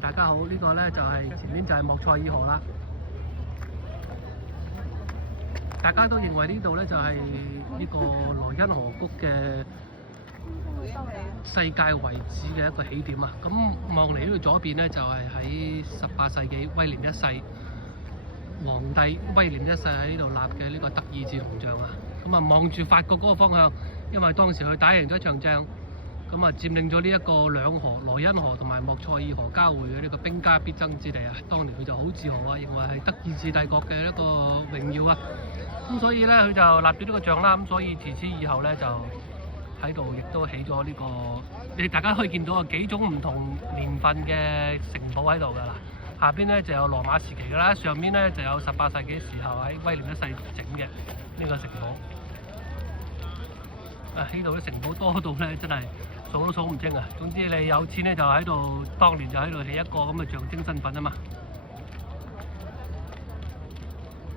大家好，呢個呢就係前面就係莫塞爾河啦。大家都認為呢度呢就係呢個萊茵河谷嘅世界遺址嘅一個起點啊。咁望嚟呢度左邊呢，就係喺18世紀威廉一世皇帝威廉一世喺呢度立嘅呢個德意志銅像啊。咁啊望住法國嗰個方向，因為當時佢打贏咗一場仗。咁啊，佔領咗呢一個兩河萊茵河同埋莫塞爾河交匯嘅呢個兵家必爭之地啊！當年佢就好自豪啊，認為係德意志帝國嘅一個榮耀啊！咁所以咧，佢就立咗呢個像啦。咁所以自此以後咧，就喺度亦都起咗呢個，你大家可以見到啊幾種唔同年份嘅城堡喺度㗎啦。下邊咧就有羅馬時期㗎啦，上面咧就有18世紀時候喺威廉一世整嘅呢個城堡。啊！呢度啲城堡多到咧，真係數都數唔清啊！總之你有錢咧，就喺度當年就喺度起一個咁嘅象徵身份啊嘛〜